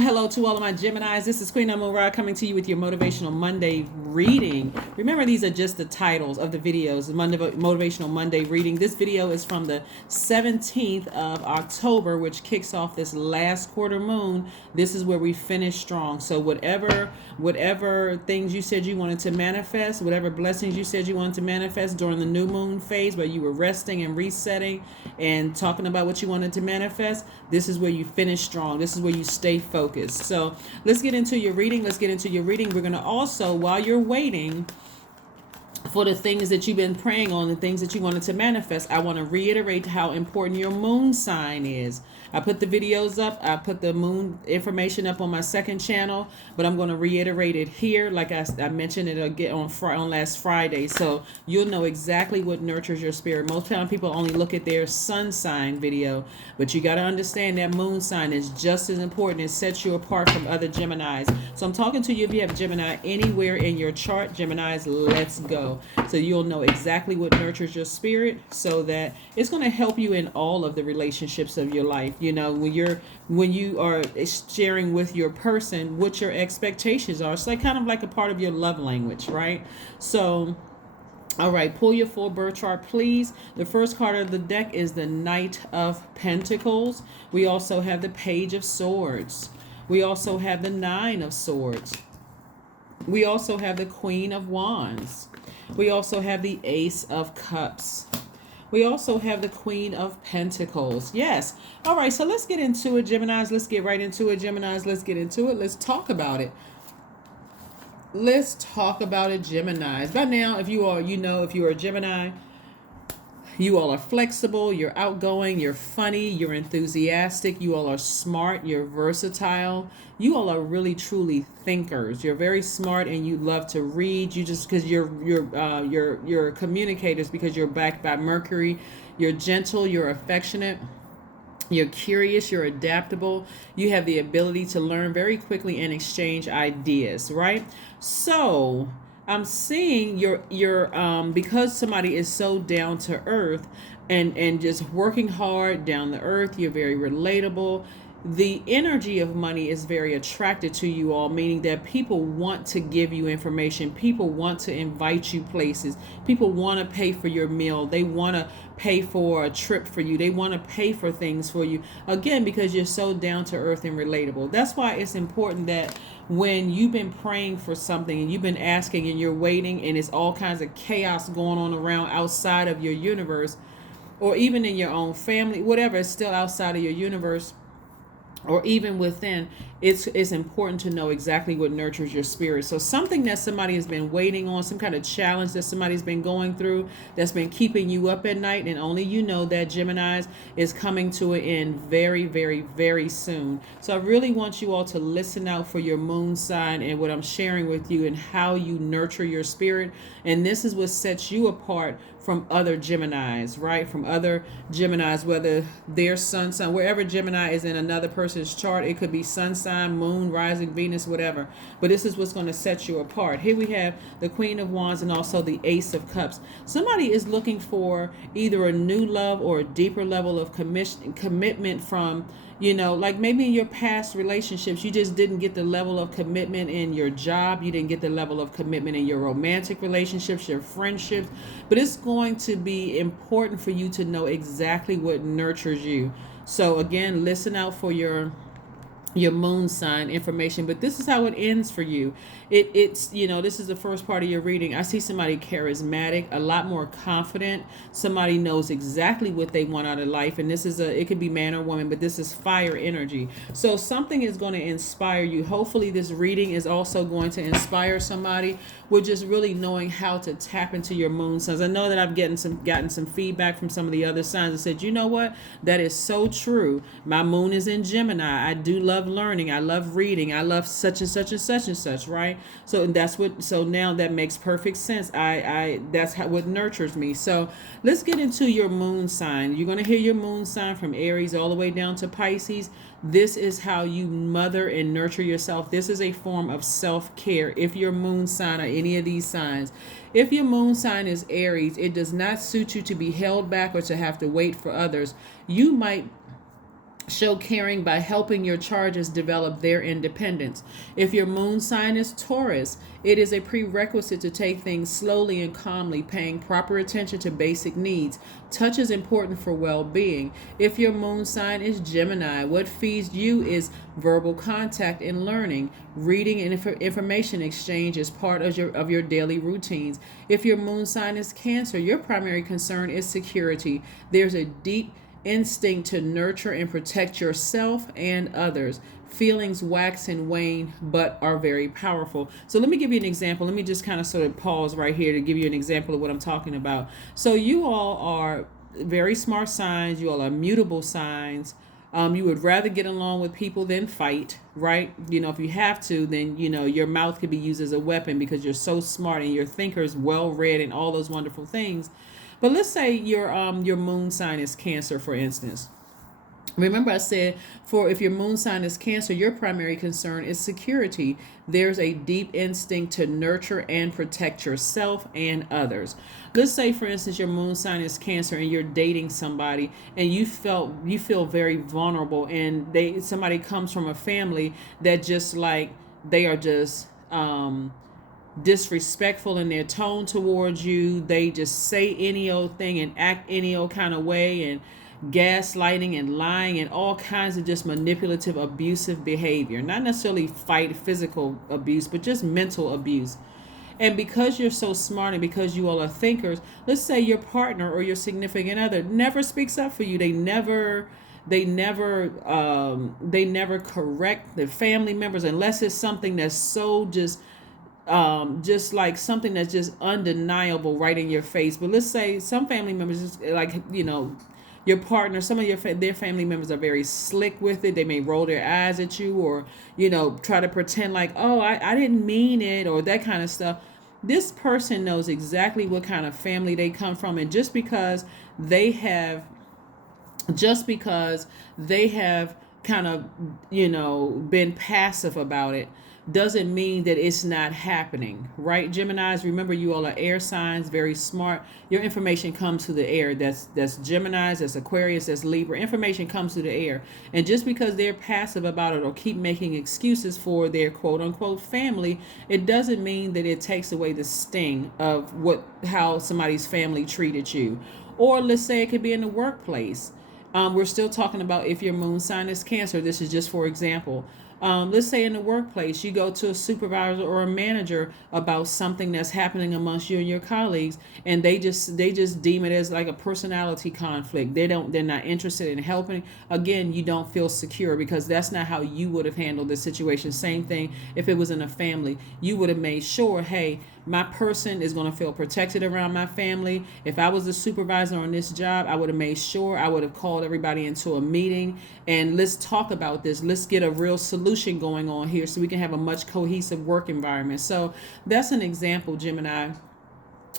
Hello to all of my Geminis. This is Queen Amun Ra coming to you with your Motivational Monday reading. Remember, these are just the titles of the videos. The Motivational Monday reading. This video is from the 17th of October, which kicks off this last quarter moon. This is where we finish strong. So whatever things you said you wanted to manifest, whatever blessings you said you wanted to manifest during the new moon phase where you were resting and resetting and talking about what you wanted to manifest, this is where you finish strong. This is where you stay focused. So let's get into your reading. We're going to also, while you're waiting for the things that you've been praying on, the things that you wanted to manifest, I want to reiterate how important your moon sign is. I put the videos up. I put the moon information up on my second channel, but I'm going to reiterate it here. Like I mentioned it again on last Friday. So you'll know exactly what nurtures your spirit. Most time people only look at their sun sign video, but you got to understand that moon sign is just as important. It sets you apart from other Geminis. So I'm talking to you if you have Gemini anywhere in your chart. Geminis, let's go. So you'll know exactly what nurtures your spirit, so that it's going to help you in all of the relationships of your life. You know, when you are sharing with your person what your expectations are. It's kind of like a part of your love language, right? So all right, pull your full birth chart, please. The first card of the deck is the Knight of Pentacles. We also have the Page of Swords. We also have the Nine of Swords. We also have the Queen of Wands. We also have the Ace of Cups. We also have the Queen of Pentacles. Yes. All right, so let's get into it, Geminis. Let's get right into it, Geminis. Let's get into it. Let's talk about it. Let's talk about it, Geminis. By now, if you are a Gemini, you all are flexible, you're outgoing, you're funny, you're enthusiastic, you all are smart, you're versatile. You all are really truly thinkers. You're very smart and you love to read. You just because you're communicators, because you're backed by Mercury. You're gentle, you're affectionate. You're curious, you're adaptable, you have the ability to learn very quickly and exchange ideas, right? So I'm seeing your because somebody is so down to earth and just working hard down to earth, you're very relatable. The energy of money is very attracted to you all, meaning that people want to give you information. People want to invite you places. People want to pay for your meal. They want to pay for a trip for you. They want to pay for things for you. Again, because you're so down to earth and relatable. That's why it's important that when you've been praying for something and you've been asking and you're waiting and it's all kinds of chaos going on around outside of your universe, or even in your own family, whatever, it's still outside of your universe, or even within, it's important to know exactly what nurtures your spirit. So something that somebody has been waiting on, some kind of challenge that somebody's been going through, that's been keeping you up at night, and only you know that, Geminis, is coming to an end very, very, very soon. So I really want you all to listen out for your moon sign and what I'm sharing with you and how you nurture your spirit. And this is what sets you apart from other Geminis, right? From other Geminis, whether their sun sign, wherever Gemini is in another person's chart, it could be sun sign, moon, rising, Venus, whatever. But this is what's going to set you apart. Here we have the Queen of Wands and also the Ace of Cups. Somebody is looking for either a new love or a deeper level of commitment from, like maybe in your past relationships, you just didn't get the level of commitment in your job. You didn't get the level of commitment in your romantic relationships, your friendships. But it's going to be important for you to know exactly what nurtures you. So again, listen out for your moon sign information, but this is how it ends for you. It's this is the first part of your reading. I see somebody charismatic, a lot more confident. Somebody knows exactly what they want out of life, and this is it could be man or woman, but this is fire energy. So something is going to inspire you. Hopefully this reading is also going to inspire somebody with just really knowing how to tap into your moon signs. I know that I've gotten some feedback from some of the other signs that said, you know what, that is so true. My moon is in Gemini. I do love learning. I love reading. I love such and such and such and such, right? So now that makes perfect sense. That's what nurtures me. So let's get into your moon sign. You're going to hear your moon sign from Aries all the way down to Pisces. This is how you mother and nurture yourself. This is a form of self-care. If your moon sign or any of these signs, if your moon sign is Aries, it does not suit you to be held back or to have to wait for others. You might Show caring by helping your charges develop their independence. If your moon sign is Taurus, it is a prerequisite to take things slowly and calmly, paying proper attention to basic needs. Touch is important for well being. If your moon sign is Gemini, what feeds you is verbal contact and learning. Reading and information exchange is part of your daily routines. If your moon sign is Cancer, your primary concern is security. There's a deep instinct to nurture and protect yourself and others. Feelings wax and wane, but are very powerful. So let me give you an example. Let me just kind of sort of pause right here to give you an example of what I'm talking about. So you all are very smart signs. You all are mutable signs. You would rather get along with people than fight, right? If you have to, then, your mouth could be used as a weapon because you're so smart and your thinker's well read and all those wonderful things. But let's say your moon sign is Cancer, for instance. Remember I said if your moon sign is Cancer, your primary concern is security. There's a deep instinct to nurture and protect yourself and others. Let's say, for instance, your moon sign is Cancer and you're dating somebody and you feel very vulnerable, and somebody comes from a family that just like they are just disrespectful in their tone towards you. They just say any old thing and act any old kind of way, and gaslighting and lying and all kinds of just manipulative, abusive behavior. Not necessarily physical abuse, but just mental abuse. And because you're so smart and because you all are thinkers, let's say your partner or your significant other never speaks up for you. They never correct their family members unless it's something that's so just like something that's just undeniable right in your face. But let's say some family members, just like, your partner, some of their family members are very slick with it. They may roll their eyes at you, or try to pretend like, oh, I didn't mean it, or that kind of stuff. This person knows exactly what kind of family they come from, and just because they have kind of been passive about it doesn't mean that it's not happening, right? Geminis, remember, you all are air signs, very smart. Your information comes through the air. That's Geminis, that's Aquarius, that's Libra. Information comes through the air. And just because they're passive about it or keep making excuses for their quote unquote family, it doesn't mean that it takes away the sting of how somebody's family treated you. Or let's say it could be in the workplace. We're still talking about if your moon sign is Cancer. This is just for example. Let's say in the workplace, you go to a supervisor or a manager about something that's happening amongst you and your colleagues, and they just deem it as like a personality conflict. They're not interested in helping. Again, you don't feel secure because that's not how you would have handled the situation. Same thing if it was in a family. You would have made sure, hey, my person is going to feel protected around my family. If I was the supervisor on this job, I would have made sure I would have called everybody into a meeting and let's talk about this. Let's get a real solution going on here so we can have a much cohesive work environment. So that's an example, Gemini,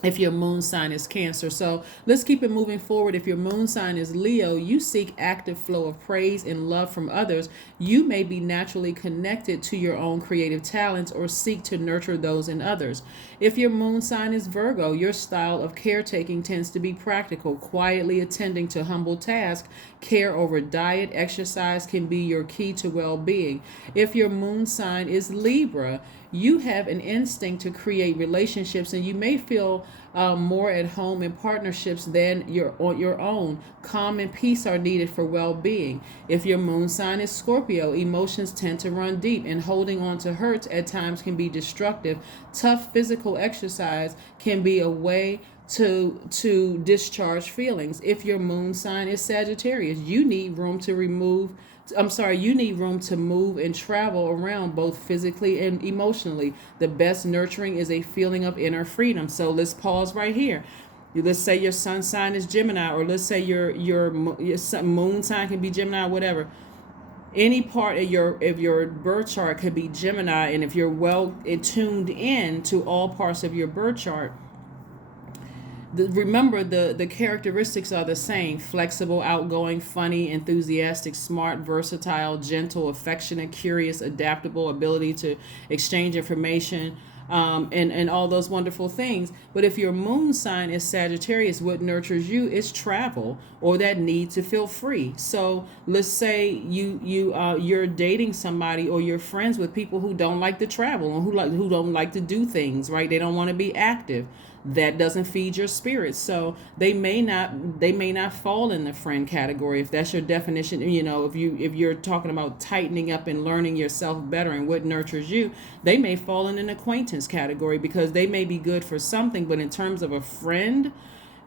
if your moon sign is Cancer. So let's keep it moving forward. If your moon sign is Leo, you seek active flow of praise and love from others. You may be naturally connected to your own creative talents or seek to nurture those in others. If your moon sign is Virgo, your style of caretaking tends to be practical, quietly attending to humble tasks. Care over diet, exercise can be your key to well-being. If your moon sign is Libra, you have an instinct to create relationships, and you may feel more at home in partnerships than your own. Calm and peace are needed for well-being. If your moon sign is Scorpio, emotions tend to run deep, and holding on to hurts at times can be destructive. Tough physical exercise can be a way to discharge feelings. If your moon sign is Sagittarius, you need room to move and travel around both physically and emotionally. The best nurturing is a feeling of inner freedom. So let's pause right here. Let's say your sun sign is Gemini, or let's say your moon sign can be Gemini, whatever. Any part of your birth chart could be Gemini, and if you're well tuned in to all parts of your birth chart, remember the characteristics are the same: flexible, outgoing, funny, enthusiastic, smart, versatile, gentle, affectionate, curious, adaptable, ability to exchange information, and all those wonderful things. But if your moon sign is Sagittarius, what nurtures you is travel or that need to feel free. So let's say you're dating somebody or you're friends with people who don't like to travel or who don't like to do things, right? They don't want to be active. That doesn't feed your spirit, so they may not fall in the friend category if that's your definition. If you're talking about tightening up and learning yourself better and what nurtures you, they may fall in an acquaintance category because they may be good for something, but in terms of a friend,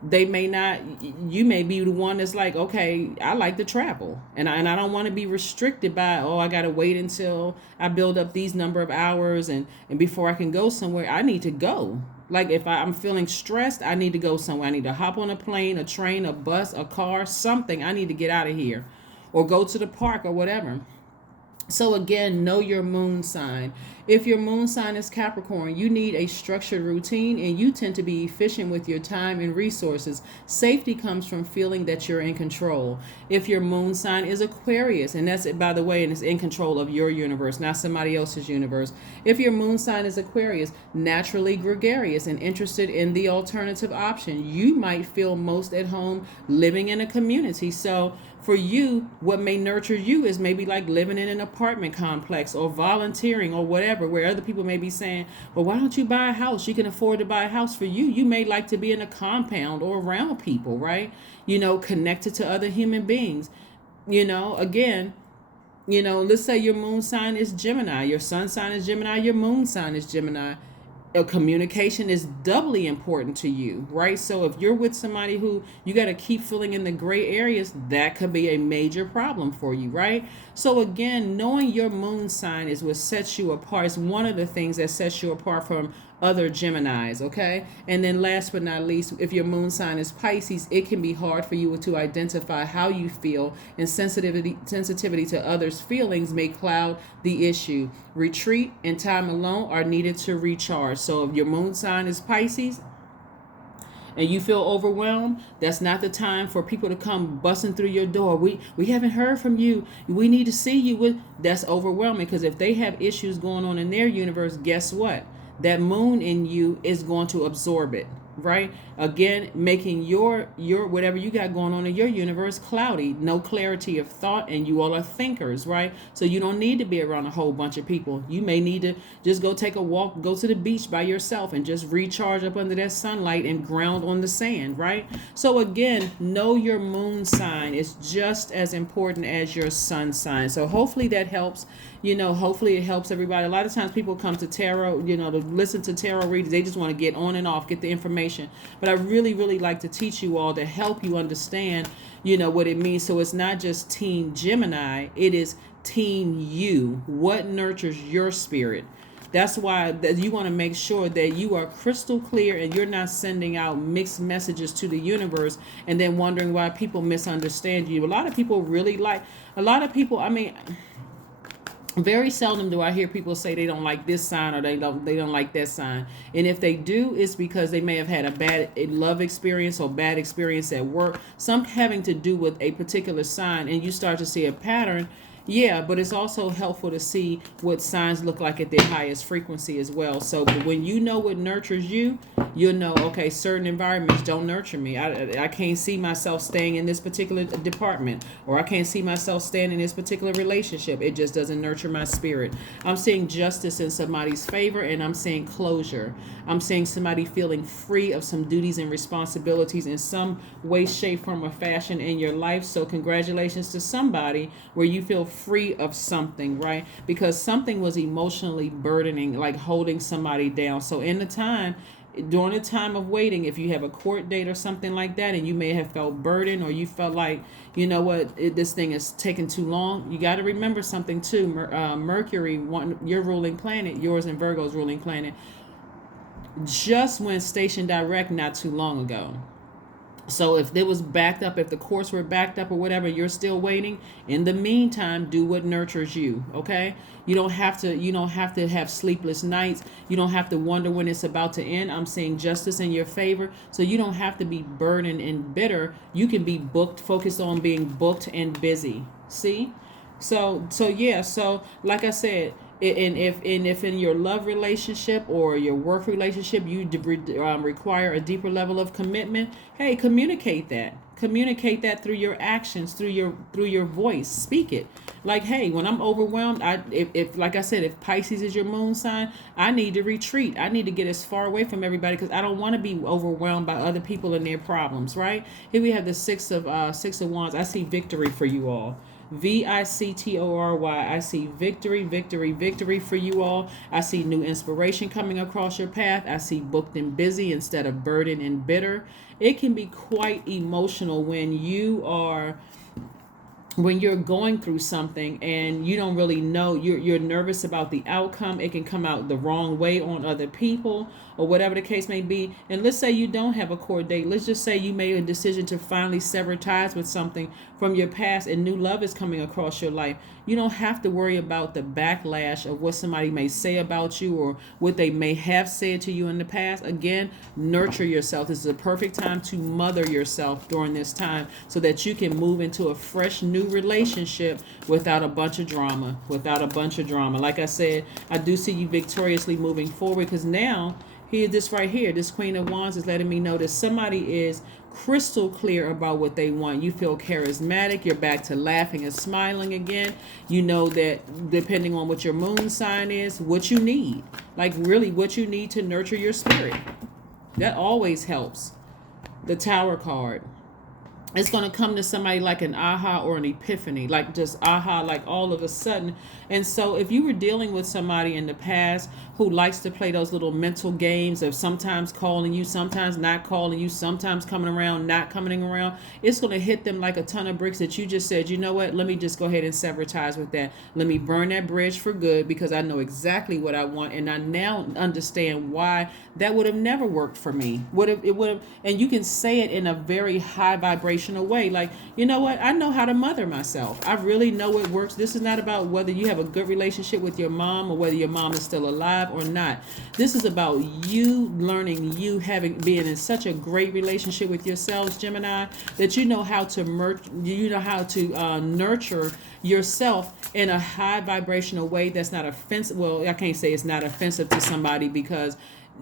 they may not. You may be the one that's like, okay, I like to travel and I don't want to be restricted by, oh, I got to wait until I build up these number of hours and before I can go somewhere. I need to go. Like if I'm feeling stressed, I need to go somewhere. I need to hop on a plane, a train, a bus, a car, something. I need to get out of here or go to the park or whatever. So again, know your moon sign. If your moon sign is Capricorn, you need a structured routine and you tend to be efficient with your time and resources. Safety comes from feeling that you're in control. If your moon sign is Aquarius, and that's it, by the way, and it's in control of your universe, not somebody else's universe. If your moon sign is Aquarius, naturally gregarious and interested in the alternative option, you might feel most at home living in a community. So for you, what may nurture you is maybe like living in an apartment complex or volunteering or whatever, where other people may be saying, well, why don't you buy a house? You can afford to buy a house. For you, you may like to be in a compound or around people, right? Connected to other human beings. Again, let's say your moon sign is Gemini, your sun sign is Gemini, your moon sign is Gemini. Communication is doubly important to you, right? So if you're with somebody who you got to keep filling in the gray areas, that could be a major problem for you, right? So again, knowing your moon sign is what sets you apart. It's one of the things that sets you apart from other Geminis, okay? And then last but not least, if your moon sign is Pisces, it can be hard for you to identify how you feel, and sensitivity to others' feelings may cloud the issue. Retreat and time alone are needed to recharge. So if your moon sign is Pisces and you feel overwhelmed, that's not the time for people to come busting through your door. We haven't heard from you. We need to see you. That's overwhelming, because if they have issues going on in their universe, guess what? That moon in you is going to absorb it, right? Again, making your whatever you got going on in your universe cloudy, no clarity of thought, and you all are thinkers, right? So you don't need to be around a whole bunch of people. You may need to just go take a walk, go to the beach by yourself and just recharge up under that sunlight and ground on the sand, right? So again, know your moon sign is just as important as your sun sign. So hopefully that helps. Hopefully it helps everybody. A lot of times people come to tarot, to listen to tarot readings. They just want to get on and off, get the information. But I really, really like to teach you all to help you understand, what it means. So it's not just Team Gemini, it is Team you. What nurtures your spirit? That's why that you want to make sure that you are crystal clear and you're not sending out mixed messages to the universe and then wondering why people misunderstand you. A lot of people, very seldom do I hear people say they don't like this sign or they don't like that sign. And if they do, it's because they may have had a bad love experience or bad experience at work, some having to do with a particular sign, and you start to see a pattern. Yeah, but it's also helpful to see what signs look like at their highest frequency as well. So when you know what nurtures you, you'll know, okay, certain environments don't nurture me. I can't see myself staying in this particular department, or I can't see myself staying in this particular relationship. It just doesn't nurture my spirit. I'm seeing justice in somebody's favor, and I'm seeing closure. I'm seeing somebody feeling free of some duties and responsibilities in some way, shape, form, or fashion in your life. So congratulations to somebody where you feel free of something, right? Because something was emotionally burdening, like holding somebody down. So during the time of waiting, if you have a court date or something like that, and you may have felt burdened, or you felt like, this thing is taking too long, you got to remember something too. Mercury, your ruling planet, yours and Virgo's ruling planet, just went station direct not too long ago. So if it was backed up, if the courts were backed up or whatever, you're still waiting. In the meantime, do what nurtures you, okay? You don't have to have sleepless nights. You don't have to wonder when it's about to end. I'm seeing justice in your favor. So you don't have to be burdened and bitter. You can be focused on being booked and busy. See? So like I said, And if in your love relationship or your work relationship you require a deeper level of commitment, hey, communicate that through your actions, through your voice. Speak it. Like, hey, when I'm overwhelmed, if like I said, if Pisces is your moon sign, I need to retreat. I need to get as far away from everybody because I don't want to be overwhelmed by other people and their problems. Right here we have the six of wands. I see victory for you all. VICTORY. I see victory, victory, victory for you all. I see new inspiration coming across your path. I see booked and busy instead of burdened and bitter. It can be quite emotional when you're going through something and you don't really know, you're nervous about the outcome. It can come out the wrong way on other people or whatever the case may be. And let's say you don't have a court date. Let's just say you made a decision to finally sever ties with something from your past and new love is coming across your life. You don't have to worry about the backlash of what somebody may say about you or what they may have said to you in the past. Again, nurture yourself. This is a perfect time to mother yourself during this time so that you can move into a fresh new relationship without a bunch of drama. Like I said, I do see you victoriously moving forward because now this right here, this Queen of Wands is letting me know that somebody is crystal clear about what they want. You feel charismatic. You're back to laughing and smiling again. You know that depending on what your moon sign is, what you need, like really what you need to nurture your spirit. That always helps. The Tower card. It's going to come to somebody like an aha or an epiphany, like just aha, like all of a sudden. And so if you were dealing with somebody in the past who likes to play those little mental games of sometimes calling you, sometimes not calling you, sometimes coming around, not coming around, it's going to hit them like a ton of bricks that you just said, you know what, let me just go ahead and sever ties with that. Let me burn that bridge for good because I know exactly what I want. And I now understand why that would have never worked for me. And you can say it in a very high vibrational way. Like, you know what? I know how to mother myself. I really know it works. This is not about whether you have a good relationship with your mom or whether your mom is still alive or not. This is about you learning, being in such a great relationship with yourselves, Gemini, that you know how to nurture yourself in a high vibrational way that's not offensive. Well, I can't say it's not offensive to somebody because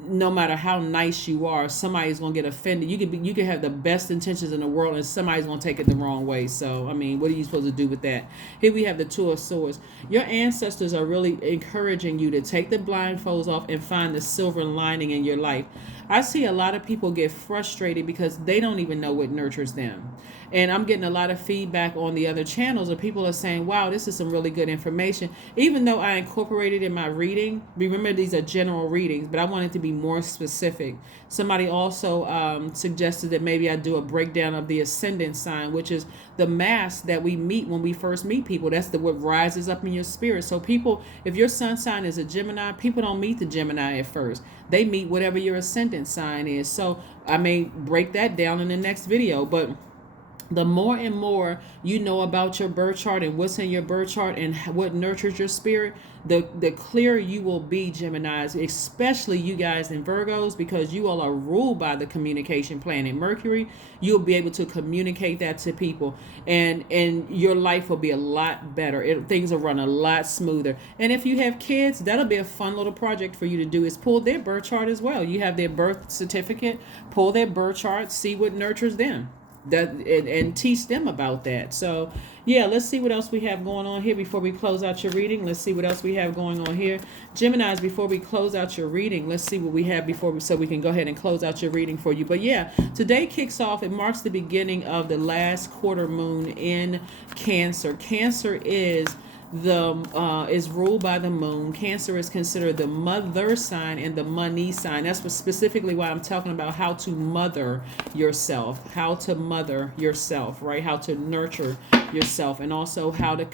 no matter how nice you are, somebody's gonna get offended. You can have the best intentions in the world, and somebody's gonna take it the wrong way. So, I mean, what are you supposed to do with that? Here we have the Two of Swords. Your ancestors are really encouraging you to take the blindfolds off and find the silver lining in your life. I see a lot of people get frustrated because they don't even know what nurtures them. And I'm getting a lot of feedback on the other channels of people are saying, wow, this is some really good information. Even though I incorporated in my reading, remember these are general readings, but I wanted to be more specific. Somebody also suggested that maybe I do a breakdown of the ascendant sign, which is the mask that we meet when we first meet people. That's what rises up in your spirit. So people, if your sun sign is a Gemini, people don't meet the Gemini at first. They meet whatever your ascendant sign is. So I may break that down in the next video, but the more and more you know about your birth chart and what's in your birth chart and what nurtures your spirit, the clearer you will be, Geminis, especially you guys in Virgos, because you all are ruled by the communication planet Mercury. You'll be able to communicate that to people, and your life will be a lot better. Things will run a lot smoother. And if you have kids, that'll be a fun little project for you to do, is pull their birth chart as well. You have their birth certificate, pull their birth chart, see what nurtures them. And teach them about that. So yeah, let's see what else we have going on here before we close out your reading. Let's see what else we have going on here, Geminis. Before we close out your reading, let's see what we have so we can go ahead and close out your reading for you. But yeah, today kicks off, it marks the beginning of the last quarter moon in Cancer. Cancer is ruled by the moon. Cancer is considered the mother sign and the money sign. That's specifically why I'm talking about how to mother yourself, right? How to nurture yourself, and also how to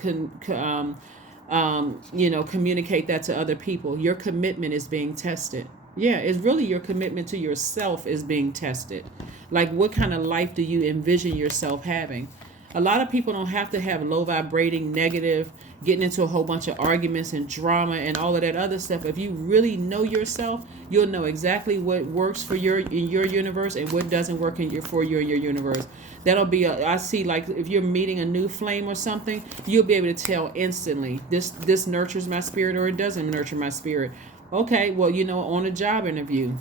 communicate that to other people. Your commitment is being tested. Yeah, it's really your commitment to yourself is being tested. Like, what kind of life do you envision yourself having? A lot of people don't have to have low vibrating, negative, getting into a whole bunch of arguments and drama and all of that other stuff. If you really know yourself, you'll know exactly what works for in your universe and what doesn't work in your universe. That'll be I see, like, if you're meeting a new flame or something, you'll be able to tell instantly, this nurtures my spirit or it doesn't nurture my spirit. Okay, well, on a job interview,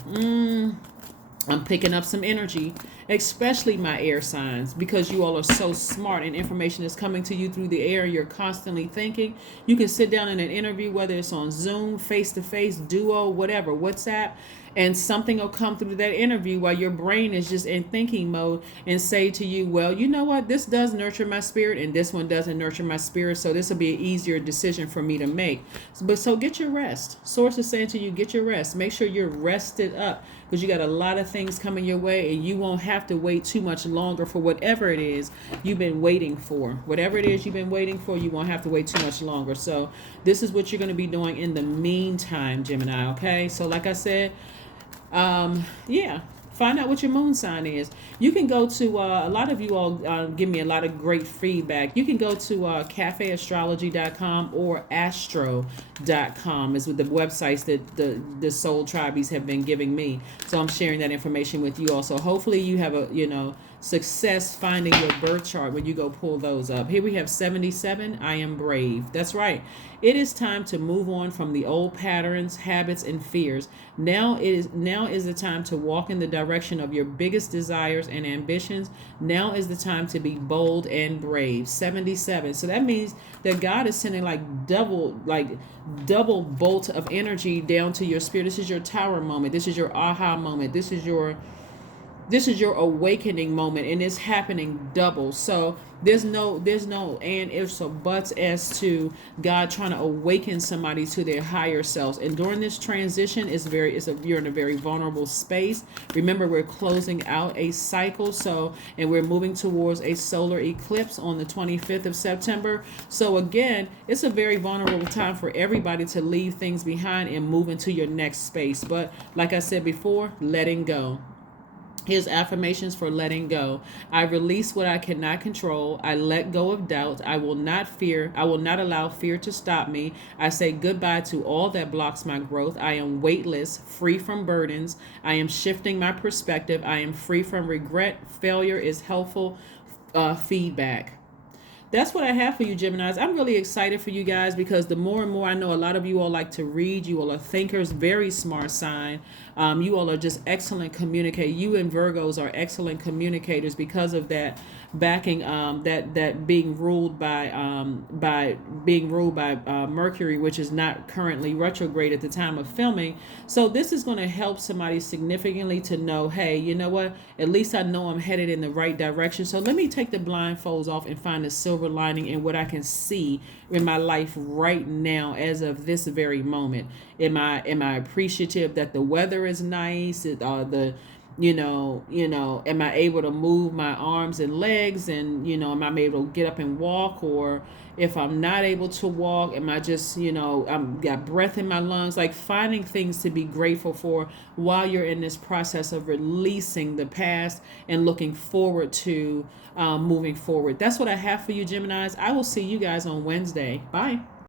I'm picking up some energy, especially my air signs, because you all are so smart and information is coming to you through the air. You're constantly thinking. You can sit down in an interview, whether it's on Zoom, face-to-face, Duo, whatever, WhatsApp, and something will come through that interview while your brain is just in thinking mode and say to you, well, you know what, this does nurture my spirit and this one doesn't nurture my spirit, so this will be an easier decision for me to make. So get your rest. Source is saying to you, get your rest. Make sure you're rested up, because you got a lot of things coming your way and you won't have to wait too much longer for whatever it is you've been waiting for. Whatever it is you've been waiting for, you won't have to wait too much longer. So this is what you're going to be doing in the meantime, Gemini. Okay, so like I said, find out what your moon sign is. You can go to a lot of you all give me a lot of great feedback. You can go to cafeastrology.com or astro.com is with the websites that the soul tribes have been giving me. So I'm sharing that information with you also. Hopefully you have a success finding your birth chart when you go pull those up. Here we have 77. I am brave. That's right. It is time to move on from the old patterns, habits, and fears. Now is the time to walk in the direction of your biggest desires and ambitions. Now is the time to be bold and brave. 77. So that means that God is sending double bolt of energy down to your spirit. This is your tower moment. This is your aha moment. This is your awakening moment, and it's happening double. So there's no and ifs or buts as to God trying to awaken somebody to their higher selves. And during this transition, you're in a very vulnerable space. Remember, we're closing out a cycle, and we're moving towards a solar eclipse on the 25th of September. So again, it's a very vulnerable time for everybody to leave things behind and move into your next space. But like I said before, letting go. Here's affirmations for letting go. I release what I cannot control. I let go of doubt. I will not allow fear to stop me. I say goodbye to all that blocks my growth. I am weightless, free from burdens. I am shifting my perspective. I am free from regret. Failure is helpful feedback. That's what I have for you, Geminis. I'm really excited for you guys, because the more and more I know, a lot of you all like to read. You all are thinkers, very smart sign. You all are just excellent communicators. You and Virgos are excellent communicators because of that backing, that being ruled by Mercury, which is not currently retrograde at the time of filming. So this is going to help somebody significantly to know, hey, you know what? At least I know I'm headed in the right direction. So let me take the blindfolds off and find the silver lining in what I can see in my life right now as of this very moment. Am I appreciative that the weather is nice? Am I able to move my arms and legs, and am I able to get up and walk? Or if I'm not able to walk, am I just I'm got breath in my lungs? Like, finding things to be grateful for while you're in this process of releasing the past and looking forward to moving forward. That's what I have for you, Geminis. I will see you guys on Wednesday. Bye.